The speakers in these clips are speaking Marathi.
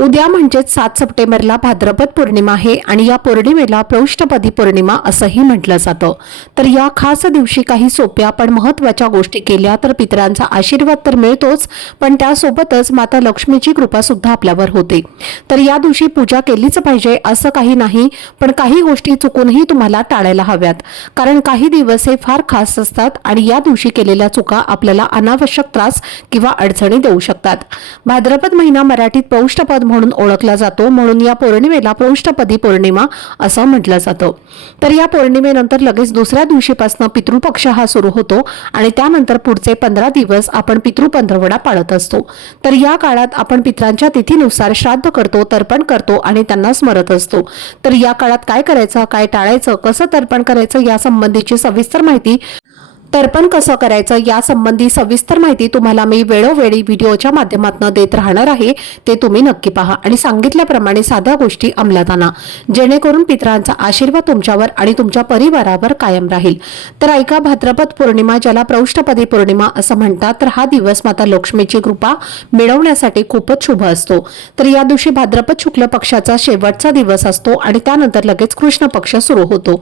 उद्या म्हणजेच सात सप्टेंबरला भाद्रपद पौर्णिमा आहे आणि या पौर्णिमेला प्रौष्ठपदी पौर्णिमा असंही म्हटलं जातं. तर या खास दिवशी काही सोप्या पण महत्त्वाच्या गोष्टी केल्या तर पितरांचा आशीर्वाद तर मिळतोच पण त्यासोबतच माता लक्ष्मीची कृपा सुद्धा आपल्यावर होते. तर या दिवशी पूजा केलीच पाहिजे असं काही नाही पण काही गोष्टी चुकूनही तुम्हाला टाळायला हव्यात. कारण काही दिवस हे फार खास असतात आणि या दिवशी केलेल्या चुका आपल्याला अनावश्यक त्रास किंवा अडचणी देऊ शकतात. भाद्रपद महिना मराठीत पौष्टपद म्हणून ओळखला जातो. म्हणून या पौर्णिमेला पौष्टपदी पौर्णिमा असं म्हटलं जातं. तर या पौर्णिमेनंतर लगेच दुसऱ्या दिवशीपासून पितृपक्ष हा सुरू होतो आणि त्यानंतर पुढचे पंधरा दिवस आपण पितृपंधरवडा पाळत असतो. तर या काळात आपण पित्रांच्या तिथीनुसार श्राद्ध करतो तर्पण करतो आणि त्यांना स्मरत असतो. तर या काळात काय करायचं काय टाळायचं कसं तर्पण करायचं या संबंधीची सविस्तर माहिती तर्पण कसं करायचं यासंबंधी सविस्तर माहिती तुम्हाला मी वेळोवेळी व्हिडिओच्या माध्यमातून देत राहणार आहे. ते तुम्ही नक्की पहा आणि सांगितल्याप्रमाणे साध्या गोष्टी अंमलात आणा. जेणेकरून पितरांचा आशीर्वाद तुमच्यावर आणि तुमच्या परिवारावर कायम राहील. तर ऐका भाद्रपद पौर्णिमा ज्याला प्रौष्ठपदी पौर्णिमा असं म्हणतात तर हा दिवस माता लक्ष्मीची कृपा मिळवण्यासाठी खूपच शुभ असतो. तर या दिवशी भाद्रपद शुक्ल पक्षाचा शेवटचा दिवस असतो आणि त्यानंतर लगेच कृष्ण पक्ष सुरू होतो.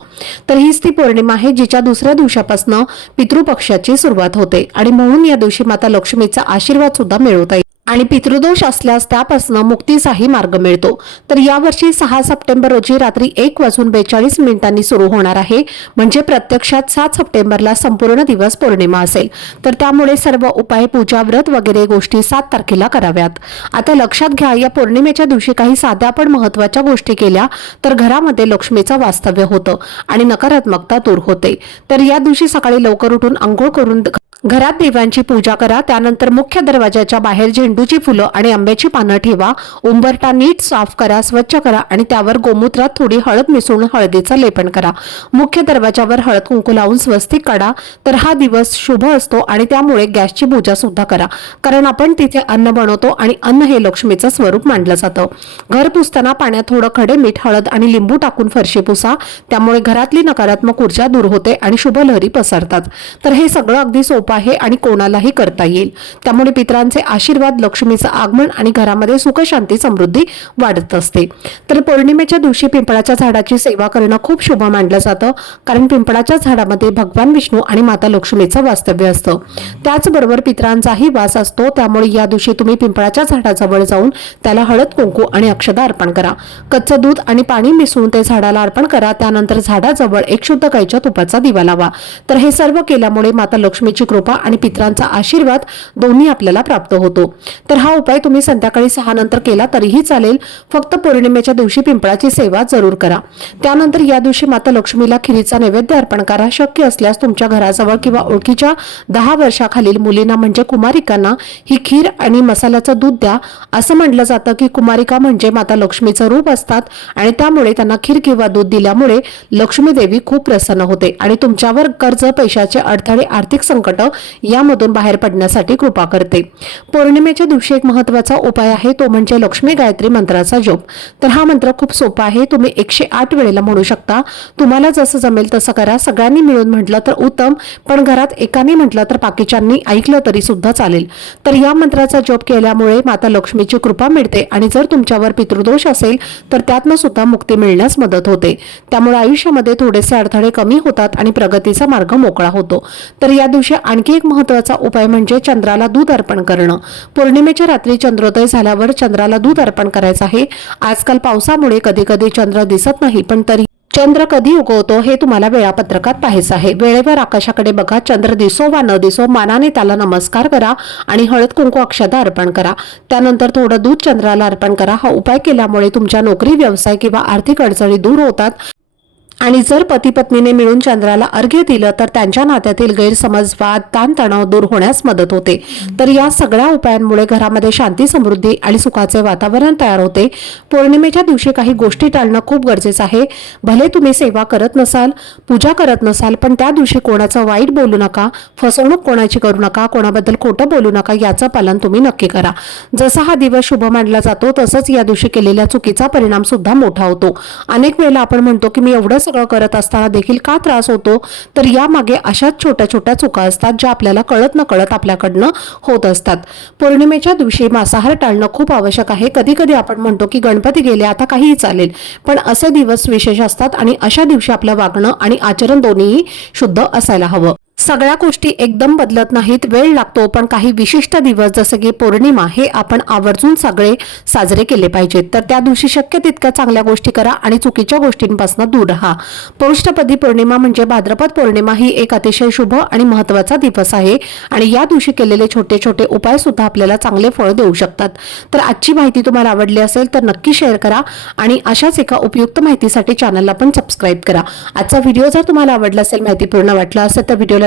तर हीच ती पौर्णिमा आहे जिच्या दुसऱ्या दिवसापासून पितृपक्षाची सुरुवात होते आणि म्हणून या दिवशी माता लक्ष्मीचा आशीर्वाद सुद्धा मिळवता येईल आणि पितृदोष असल्यास त्यापासून मुक्तीचाही मार्ग मिळतो. तर यावर्षी सहा सप्टेंबर रोजी रात्री एक वाजून बेचाळीस मिनिटांनी सुरू होणार आहे. म्हणजे प्रत्यक्षात सात सप्टेंबरला संपूर्ण दिवस पौर्णिमा असेल. तर त्यामुळे सर्व उपाय पूजा व्रत वगैरे गोष्टी सात तारखेला कराव्यात. आता लक्षात घ्या या पौर्णिमेच्या दिवशी काही साध्या पण महत्त्वाच्या गोष्टी केल्या तर घरामध्ये लक्ष्मीचं वास्तव्य होतं आणि नकारात्मकता दूर होते. तर या दिवशी सकाळी लवकर उठून आंघोळ करून घरात देवांची पूजा करा त्यानंतर मुख्य दरवाजाच्या बाहेर झेंडूची फुलं आणि आंब्याची पानं ठेवा. उंबरटा नीट साफ करा स्वच्छ करा आणि त्यावर गोमूत्रात थोडी हळद मिसळून हळदीचं लेपन करा. मुख्य दरवाजावर हळद कुंकू लावून स्वस्तिक काढा. तर हा दिवस शुभ असतो आणि त्यामुळे गॅसची पूजा सुद्धा करा. कारण आपण तिथे अन्न बनवतो आणि अन्न हे लक्ष्मीचं स्वरूप मानलं जातं. घर पुसताना पाण्यात थोडं खडे मीठ हळद आणि लिंबू टाकून फरशी पुसा. त्यामुळे घरातली नकारात्मक ऊर्जा दूर होते आणि शुभ लहरी पसरतात. तर हे सगळं अगदी सोपं आहे आणि कोणालाही करता येईल. त्यामुळे पितरांचे आशीर्वाद लक्ष्मीचं आगमन आणि घरामध्ये सुखशांती समृद्धी वाढत असते. तर पौर्णिमेच्या दिवशी पिंपळाच्या झाडाची सेवा करणं खूप शुभ मानलं जातं कारण पिंपळाच्या झाडामध्ये भगवान विष्णू आणि माता लक्ष्मीचं वास्तव्य असतं. त्याचबरोबर पितरांचाही वास असतो त्यामुळे या दिवशी तुम्ही पिंपळाच्या झाडाजवळ जाऊन त्याला हळद कुंकू आणि अक्षदा अर्पण करा. कच्चं दूध आणि पाणी मिसळून ते झाडाला अर्पण करा त्यानंतर झाडाजवळ एक शुद्ध गायच्या तुपाचा दिवा लावा. तर हे सर्व केल्यामुळे माता लक्ष्मीची कृपा आणि पितरांचा आशीर्वाद दोन्ही आपल्याला प्राप्त होतो. तर हा उपाय तुम्ही संध्याकाळी सहा नंतर केला तरीही चालेल. फक्त पौर्णिमेच्या दिवशी पिंपळाची सेवा जरूर करा. त्यानंतर या दिवशी माता लक्ष्मीला खिरीचा नैवेद्य अर्पण करा. शक्य असल्यास तुमच्या घराजवळ किंवा ओळखीच्या दहा वर्षाखालील मुलींना म्हणजे कुमारिकांना ही खीर आणि मसाल्याचं दूध द्या. असं म्हटलं जातं की कुमारिका म्हणजे माता लक्ष्मीचं रूप असतात आणि त्यामुळे त्यांना खीर किंवा दूध दिल्यामुळे लक्ष्मी देवी खूप प्रसन्न होते आणि तुमच्यावर कर्ज पैशाचे अडथळे आर्थिक संकट यामधून बाहेर पडण्यासाठी कृपा करते. पौर्णिमेच्या दिवशी एक महत्त्वाचा उपाय आहे तो म्हणजे लक्ष्मी गायत्री मंत्राचा जोप. तर हा मंत्र खूप सोपा आहे तुम्ही एकशे आठ वेळेला म्हणू शकता. तुम्हाला जसं जमेल तसं करा. सगळ्यांनी मिळून म्हटलं तर उत्तम पण घरात एकाने म्हटलं तर बाकीच्यांनी ऐकलं तरी सुद्धा चालेल. तर या मंत्राचा जप केल्यामुळे माता लक्ष्मीची कृपा मिळते आणि जर तुमच्यावर पितृदोष असेल तर त्यातनं सुद्धा मुक्ती मिळण्यास मदत होते. त्यामुळे आयुष्यामध्ये थोडेसे अडथळे कमी होतात आणि प्रगतीचा मार्ग मोकळा होतो. तर या दिवशी आणखी एक महत्त्वाचा उपाय म्हणजे चंद्राला दूध अर्पण करणं. पौर्णिमेच्या रात्री चंद्रोदय झाल्यावर चंद्राला दूध अर्पण करायचं आहे. आजकाल पावसामुळे कधी कधी चंद्र दिसत नाही पण तरी चंद्र कधी उगवतो हे तुम्हाला वेळापत्रकात पाहायचं आहे. वेळेवर आकाशाकडे बघा चंद्र दिसो वा न दिसो मानाने त्याला नमस्कार करा आणि हळद कुंकू अक्षदा अर्पण करा. त्यानंतर थोडं दूध चंद्राला अर्पण करा. हा उपाय केल्यामुळे तुमच्या नोकरी व्यवसाय किंवा आर्थिक अडचणी दूर होतात. आणि जर पती पत्नीने मिळून चंद्राला अर्घ्य दिलं तर त्यांच्या नात्यातील गैरसमज वाद ताणतणाव दूर होण्यास मदत होते. तर या सगळ्या उपायांमुळे घरामध्ये शांती समृद्धी आणि सुखाचे वातावरण तयार होते. पौर्णिमेच्या दिवशी काही गोष्टी टाळणं खूप गरजेचं आहे. भले तुम्ही सेवा करत नसाल पूजा करत नसाल पण त्या दिवशी कोणाचं वाईट बोलू नका फसवणूक कोणाची करू नका कोणाबद्दल खोटं बोलू नका याचं पालन तुम्ही नक्की करा. जसा हा दिवस शुभ मानला जातो तसंच या दिवशी केलेल्या चुकीचा परिणाम सुद्धा मोठा होतो. अनेक वेळेला आपण म्हणतो की मी एवढं सगळं करत असताना देखील का त्रास होतो? तर यामागे अशाच छोट्या छोट्या चुका असतात ज्या आपल्याला कळत न कळत आपल्याकडनं होत असतात. पौर्णिमेच्या दिवशी मांसाहार टाळणं खूप आवश्यक आहे. कधी कधी आपण म्हणतो की गणपती गेले आता काहीही चालेल. पण असे दिवस विशेष असतात आणि अशा दिवशी आपलं वागणं आणि आचरण दोन्हीही शुद्ध असायला हवं. सगळ्या गोष्टी एकदम बदलत नाहीत वेळ लागतो पण काही विशिष्ट दिवस जसं की पौर्णिमा हे आपण आवर्जून सगळे साजरे केले पाहिजेत. तर त्या दिवशी शक्य तितक्या चांगल्या गोष्टी करा आणि चुकीच्या गोष्टींपासून दूर राहा. पौष्टपदी पौर्णिमा म्हणजे भाद्रपद पौर्णिमा ही एक अतिशय शुभ आणि महत्त्वाचा दिवस आहे आणि या दिवशी केलेले छोटे छोटे उपाय सुद्धा आपल्याला चांगले फळ देऊ शकतात. तर आजची माहिती तुम्हाला आवडली असेल तर नक्की शेअर करा आणि अशाच एका उपयुक्त माहितीसाठी चॅनलला पण सबस्क्राईब करा. आजचा व्हिडिओ जर तुम्हाला आवडला असेल माहिती पूर्ण वाटला असेल तर व्हिडिओला